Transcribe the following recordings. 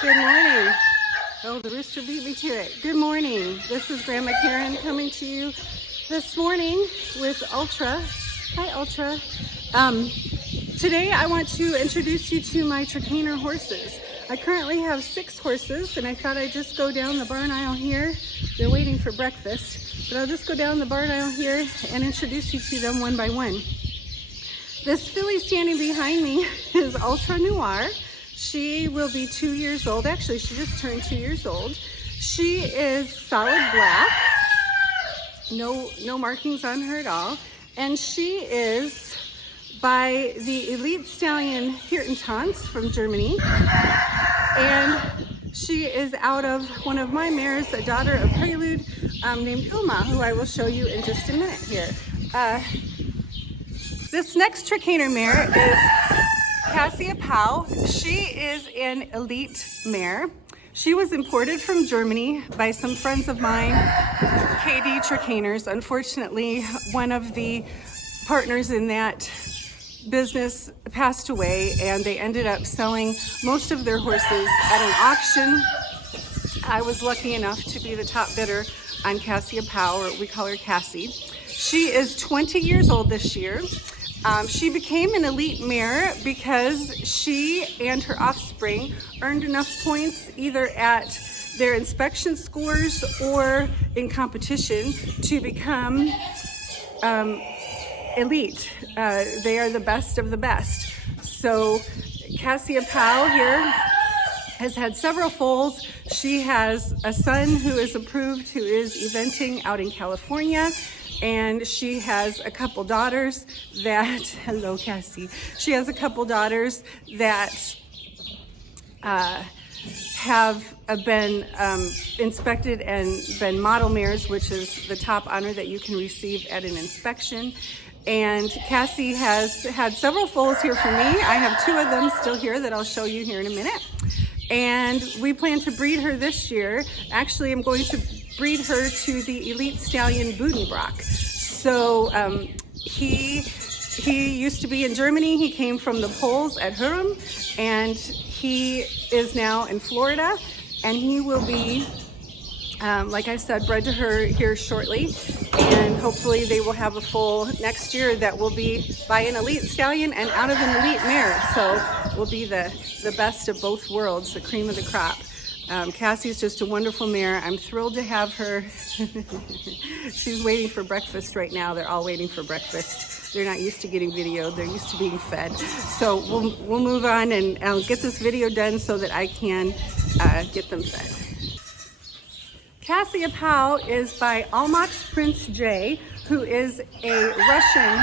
Good morning. Oh, the rooster beat me to it. Good morning. This is Grandma Karen coming to you this morning with Ultra. Hi, Ultra. Today I want to introduce you to my Trakehner horses. I currently have 6 horses, and I thought I'd just go down the barn aisle here. They're waiting for breakfast, but I'll just go down the barn aisle here and introduce you to them one by one. This filly standing behind me is Ultra Noir. She will be 2 years old. Actually, she just turned 2 years old. She is solid black. No markings on her at all. And she is by the elite stallion Hirtentans from Germany. And she is out of one of my mares, a daughter of Prelude, named Uma, who I will show you in just a minute here. This next Trakehner mare is Cassia Pau. She is an elite mare. She was imported from Germany by some friends of mine, KD Trakehners. Unfortunately, one of the partners in that business passed away, and they ended up selling most of their horses at an auction. I was lucky enough to be the top bidder on Cassia Pau, or we call her Cassie. She is 20 years old this year. She became an elite mare because she and her offspring earned enough points either at their inspection scores or in competition to become elite. They are the best of the best. So Cassia Pau here has had several foals. She has a son who is approved, who is eventing out in California. And she has a couple daughters that, hello Cassie, she has a couple daughters that have been inspected and been model mares, which is the top honor that you can receive at an inspection. And Cassie has had several foals here for me. I have 2 of them still here that I'll show you here in a minute. And we plan to breed her this year. Actually, I'm going to breed her to the elite stallion Budenbrock. So he used to be in Germany. He came from the Poles at Hurum, and he is now in Florida, and he will be, like I said, bred to her here shortly, and hopefully they will have a foal next year that will be by an elite stallion and out of an elite mare. So will be the best of both worlds, the cream of the crop. Cassie's just a wonderful mare. I'm thrilled to have her. She's waiting for breakfast right now. They're all waiting for breakfast. They're not used to getting videoed. They're used to being fed. So we'll move on, and I'll get this video done so that I can get them fed. Cassia Pau is by Almax Prince J, who is a Russian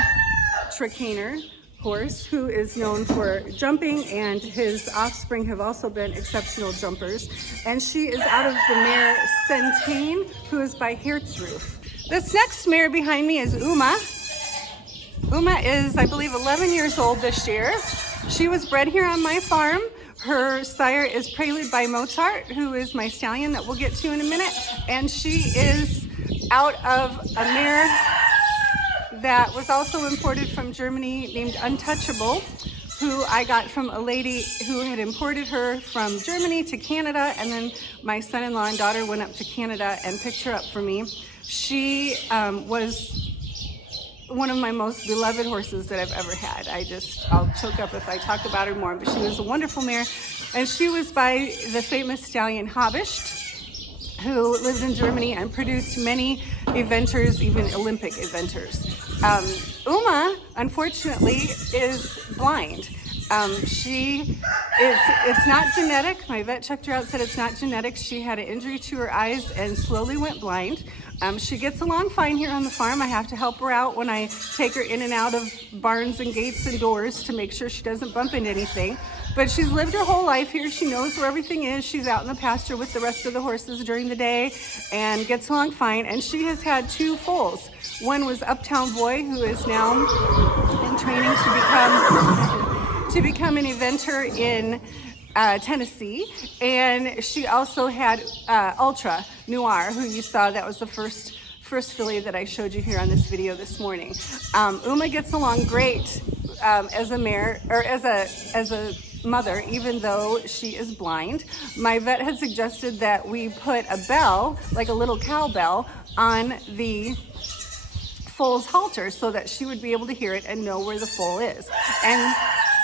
Trakehner horse who is known for jumping, and his offspring have also been exceptional jumpers. And she is out of the mare Centane, who is by Herzruf. This next mare behind me is Uma. Uma is, I believe, 11 years old this year. She was bred here on my farm. Her sire is Prelude by Mozart, who is my stallion that we'll get to in a minute. And she is out of a mare that was also imported from Germany named Untouchable, who I got from a lady who had imported her from Germany to Canada, and then my son-in-law and daughter went up to Canada and picked her up for me. She was one of my most beloved horses that I've ever had. I'll choke up if I talk about her more, but she was a wonderful mare, and she was by the famous stallion Habicht, who lived in Germany and produced many eventers, even Olympic eventers. Uma, unfortunately, is blind. It's not genetic. My vet checked her out, said it's not genetic. She had an injury to her eyes and slowly went blind. She gets along fine here on the farm. I have to help her out when I take her in and out of barns and gates and doors to make sure she doesn't bump into anything. But she's lived her whole life here. She knows where everything is. She's out in the pasture with the rest of the horses during the day and gets along fine. And she has had 2 foals. One was Uptown Boy, who is now in training to become an eventer in Tennessee. And she also had Ultra Noir, who you saw. That was the first filly that I showed you here on this video this morning. Uma gets along great as a mare, or as a mother, even though she is blind. My vet had suggested that we put a bell, like a little cowbell, on the foal's halter so that she would be able to hear it and know where the foal is. And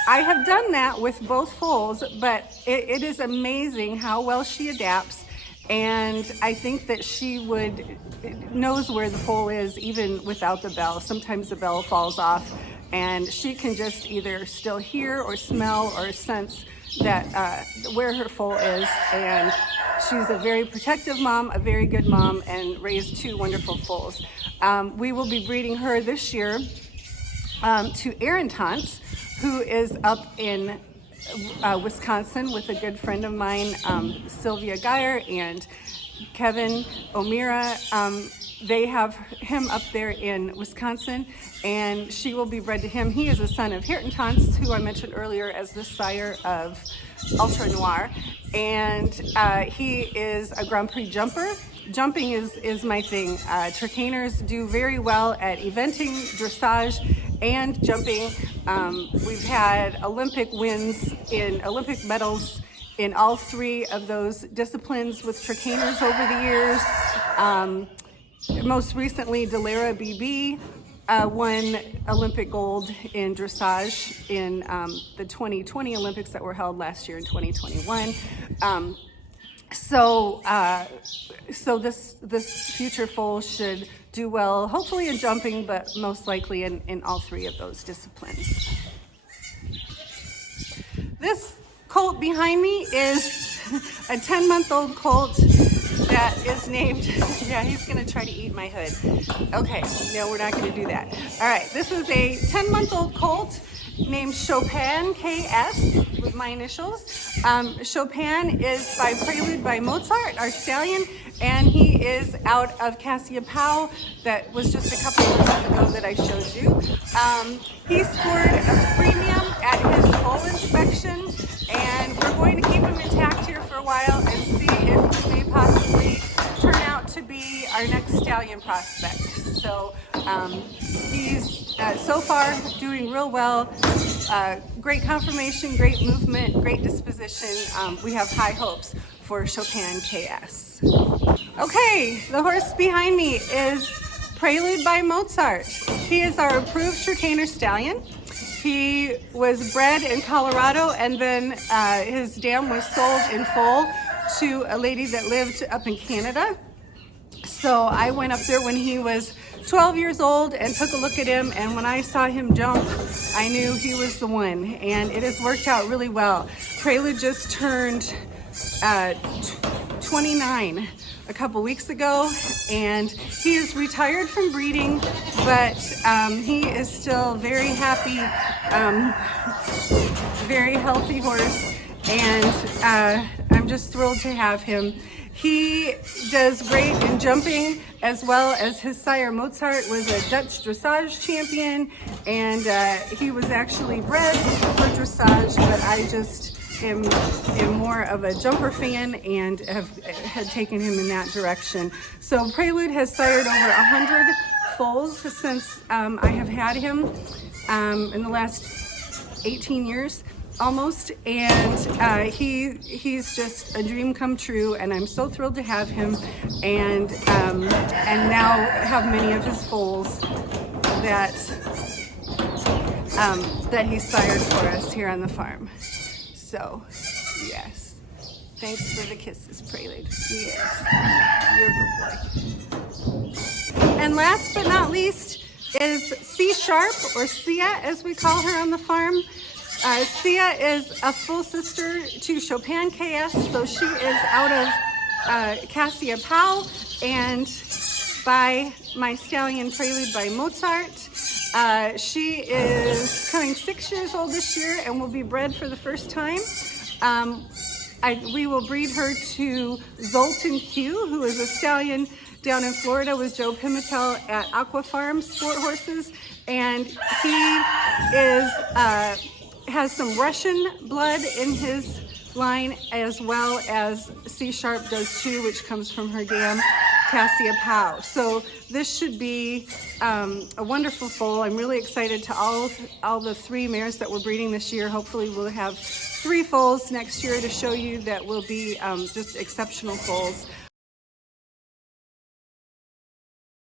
I have done that with both foals, but it is amazing how well she adapts. And I think that she knows where the foal is even without the bell. Sometimes the bell falls off and she can just either still hear or smell or sense that where her foal is. And she's a very protective mom, a very good mom, and raised 2 wonderful foals. We will be breeding her this year to Arentance, who is up in Wisconsin with a good friend of mine, Sylvia Geyer and Kevin O'Meara. They have him up there in Wisconsin, and she will be bred to him. He is a son of Arentance, who I mentioned earlier as the sire of Ultra Noir, and he is a Grand Prix jumper. Jumping is my thing. Trakehners do very well at eventing, dressage, and jumping. We've had Olympic medals in all 3 of those disciplines with Trakehners over the years. Most recently, Delara BB won Olympic gold in dressage in the 2020 Olympics that were held last year in 2021. So this future foal should do well, hopefully in jumping, but most likely in all 3 of those disciplines. This colt behind me is a 10-month-old colt that is named, yeah, he's gonna try to eat my hood. Okay, no, we're not gonna do that. All right, this is a 10-month-old colt named Chopin, KS, with my initials. Chopin is by Prelude by Mozart, our stallion, and he is out of Cassia Powell. That was just a couple of months ago that I showed you. He scored a premium at his foal inspection, and we're going to keep him intact here for a while and see if he may possibly turn out to be our next stallion prospect. So he's so far doing real well. Great conformation, great movement, great disposition. We have high hopes for Chopin KS. Okay, the horse behind me is Prelude by Mozart. He is our approved Trakehner stallion. He was bred in Colorado, and then his dam was sold in foal to a lady that lived up in Canada. So I went up there when he was 12 years old and took a look at him, and when I saw him jump, I knew he was the one, and it has worked out really well. Prelude just turned 29 a couple weeks ago, and he is retired from breeding, but he is still very happy, very healthy horse, and I'm just thrilled to have him. He does great in jumping, as well as his sire Mozart was a Dutch dressage champion, and he was actually bred for dressage, but I just am more of a jumper fan and had taken him in that direction. So Prelude has sired over 100 foals since I have had him in the last 18 years. Almost, and he's just a dream come true, and I'm so thrilled to have him, and now have many of his foals that he sired for us here on the farm. So, yes, thanks for the kisses, Prelude. Yes, you're a good boy. And last but not least is C Sharp, or Sia as we call her on the farm. Sia is a full sister to Chopin KS, so she is out of Cassia Powell and by my stallion Prelude by Mozart. She is coming 6 years old this year and will be bred for the first time. We will breed her to Zoltan Q, who is a stallion down in Florida with Joe Pimentel at Aqua Farm Sport Horses, and he is has some Russian blood in his line, as well as C Sharp does too, which comes from her dam. Cassia Pow. So this should be a wonderful foal. I'm really excited to all the 3 mares that we're breeding this year. Hopefully we'll have 3 foals next year to show you that will be just exceptional foals.